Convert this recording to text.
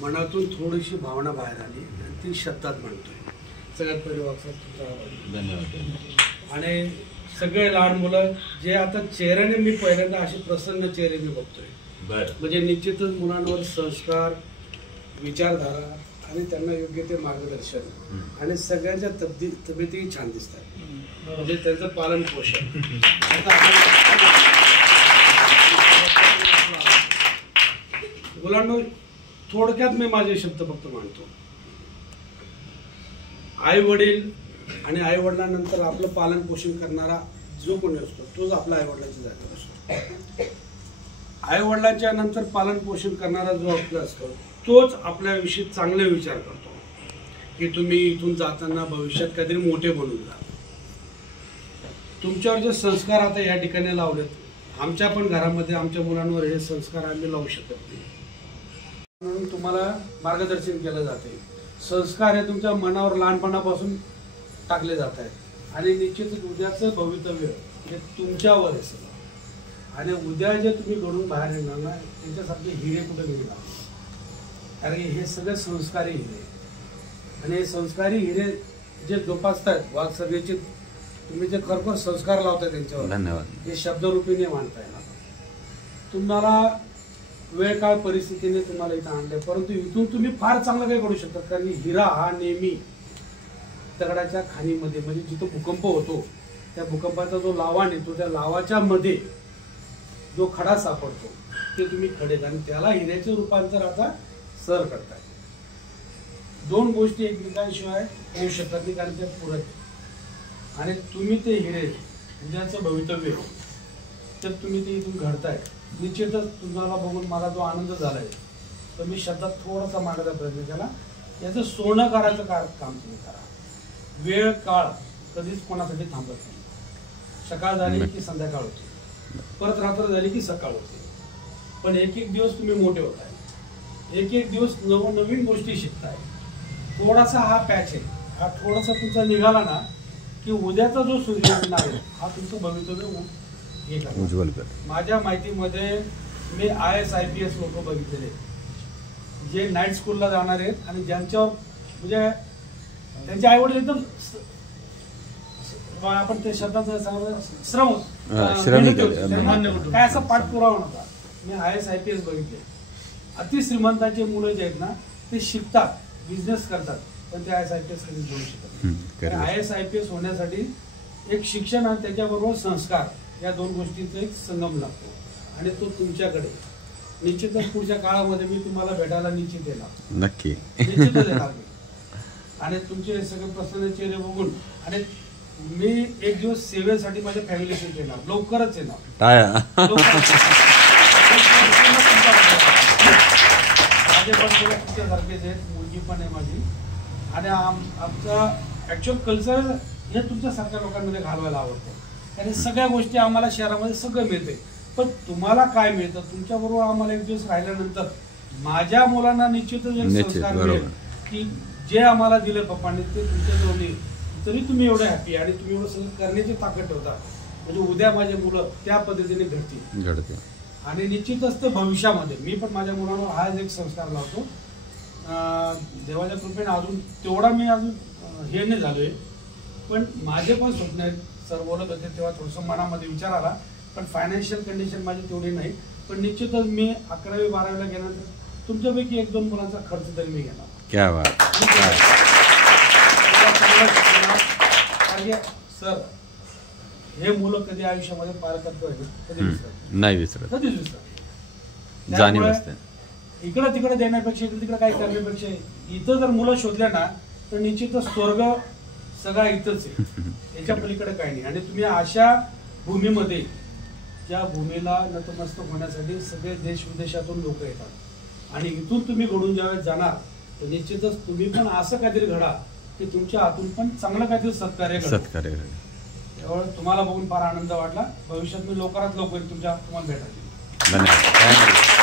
मनातून थोडीशी भावना बाहेर आली आणि ती शब्दात म्हणतोय. सगळ्यात पहिले वाचत तुमचा धन्यवाद. आणि सगळे लहान मुलं जे आता चेहऱ्याने मी पहिल्यांदा असे प्रसन्न चेहरे मी बघतोय. म्हणजे निश्चितच मुलांवर संस्कार, विचारधारा आणि त्यांना योग्य ते मार्गदर्शन आणि सगळ्यांच्या तब्येतीही छान दिसतात. म्हणजे त्यांचं पालन पोषण. मुलांना थोडक्यात मी माझे शब्द फक्त मांडतो. आई वडील आणि आई वडिलांनंतर आपलं पालन पोषण करणारा जो कोणी असतो तोच आपल्या आई वडिलांच्या जागेवर असतो. आई वडिलांच्या नंतर पालन पोषण करणारा जो आपला असतो तोच आपल्याविषयी चांगले विचार करतो की तुम्ही इथून जाताना भविष्यात काहीतरी मोठे बनून जा. तुमच्यावर जे संस्कार आता या ठिकाणी लावलेत, आमच्या पण घरामध्ये आमच्या मुलांवर हे संस्कार आम्ही लावू शकत नाही. म्हणून तुम्हाला मार्गदर्शन केलं जाते. संस्कार हे तुमच्या मनावर लहानपणापासून टाकले जात आहेत आणि निश्चितच उद्याचं भवितव्य हे तुमच्यावर आहे सगळं. आणि उद्या जे तुम्ही घडून बाहेर येणार ना त्यांच्यासारखे हिरे कुठे मिळणार. कारण हे सगळे संस्कारी हिरे आणि हे संस्कारी हिरे जे जोपासतायत वाघसर्गेचे तुम्ही जे खरोखर संस्कार लावताय त्यांच्यावर, धन्यवाद. हे शब्दरूपीने मांडताय ना. तुम्हाला वेळ काळ परिस्थितीने तुम्हाला इथं आणले, परंतु इथून तुम्ही फार चांगलं काही करू शकतात. कारण हिरा हा नेहमी दगडाच्या खाणीमध्ये म्हणजे जिथं भूकंप होतो त्या भूकंपाचा जो लावा निघतो त्या लावाच्या मध्ये जो खडा सापडतो ते तुम्ही खडेल आणि त्याला हिऱ्याचे रूपांतर आता सर करताय. दोन गोष्टी एकमेकांशिवाय होऊ शकत नाही कारण ते पूरक आहे. आणि तुम्ही ते हिरे उद्याचं भवितव्य तर तुम्ही ते इथून घडताय. निश्चितच तुम्हाला बघून मला जो आनंद झालाय तर मी शब्दात थोडासा मांडायचा प्रयत्न केला. याचं सोनं करायचं काम तुम्ही करा. वेळ काळ कधीच कोणासाठी थांबत नाही. सकाळ झाली की संध्याकाळ होते, परत रात्र झाली की सकाळ होते. पण एक एक दिवस तुम्ही मोठे होताय, एक एक दिवस नवनवीन गोष्टी शिकताय. थोडासा हा पॅच आहे, हा थोडासा तुमचा निघाला ना की उद्याचा जो सूर्य आहे हा तुमचं भवितव्य हे करा उज्ज्वल कर. माझ्या माहितीमध्ये मी IAS IPS लोक बघितलेले जे नाईट स्कूलला जाणार आहेत आणि ज्यांच्यावर म्हणजे त्यांचे आई वडील एकदम आपण ते शब्दात श्रम काय असा पाठपुरावा नव्हता. मी IAS IPS बघितले. अतिश्रीमंताचे मुलं जे आहेत ना ते शिकतात, बिझनेस करतात, पण ते IAS IPS कधीच बनू शकत नाही. IAS IPS होण्यासाठी एक शिक्षण आणि त्याच्याबरोबर संस्कार या दोन गोष्टींचा एक संगम लागतो आणि तो तुमच्याकडे निश्चितच पुढच्या काळामध्ये मी तुम्हाला भेटायला निश्चित येणार. नक्की निश्चितच येणार मी. आणि तुमचे सगळे प्रसन्न चेहरे बघून आणि मी एक दिवस सेवेसाठी माझ्या फॅमिलीशी येणार, लवकरच येणार. माझे पण तुमच्यासारखेच आहेत, मुलगी पण आहे माझी. आणि आमचा ऍक्च्युअल कल्चर हे तुमच्यासारख्या लोकांमध्ये घालवायला आवडतं. आणि सगळ्या गोष्टी आम्हाला शहरामध्ये सगळं मिळते, पण तुम्हाला काय मिळतं तुमच्याबरोबर आम्हाला एक दिवस राहिल्यानंतर माझ्या मुलांना निश्चितच एक संस्कार मिळेल की जे आम्हाला दिलं पप्पांनी ते तुमच्याजवळ येईल. तरी तुम्ही एवढे हॅपी आणि तुम्ही एवढं सगळं करण्याची ताकद ठेवता म्हणजे उद्या माझे मुलं त्या पद्धतीने घडतील. आणि निश्चितच ते भविष्यामध्ये मी पण माझ्या मुलांवर हाच एक संस्कार लावतो. देवाच्या कृपेने अजून तेवढा मी अजून हे नाही झालोय, पण माझे पण स्वप्न आहेत. सर बोलत होते तेव्हा थोडंसं मनामध्ये विचार आला, पण फायनान्शियल कंडिशन माझी तेवढी नाही. पण निश्चितच मी 11वी 12वीला गेल्यानंतर तुमच्यापैकी 1-2 मुलांचा खर्च तरी मी घेणार. क्या बात. सर हे मुलं कधी आयुष्यामध्ये पार करतोय कधी नाही विसरत, कधीच विसरत. जाणीव असते. इकडं तिकडे देण्यापेक्षा इकडे तिकडे काही करण्यापेक्षा इथं जर मुलं शोधल्या ना तर निश्चितच स्वर्ग सगळा इथंच आहे, याच्या पलीकडे काही नाही. आणि तुम्ही अशा भूमीमध्ये ज्या भूमीला नतमस्तक होण्यासाठी सगळे देश विदेशातून लोक येतात आणि इथून तुम्ही घडून ज्यावेळेस जाणार तर निश्चितच तुम्ही पण असं काहीतरी घडा की तुमच्या हातून पण चांगलं काहीतरी सत्कार्य त्यामुळे तुम्हाला बघून फार आनंद वाटला. भविष्यात मी लवकरात लवकर तुम्हाला भेटायला. धन्यवाद.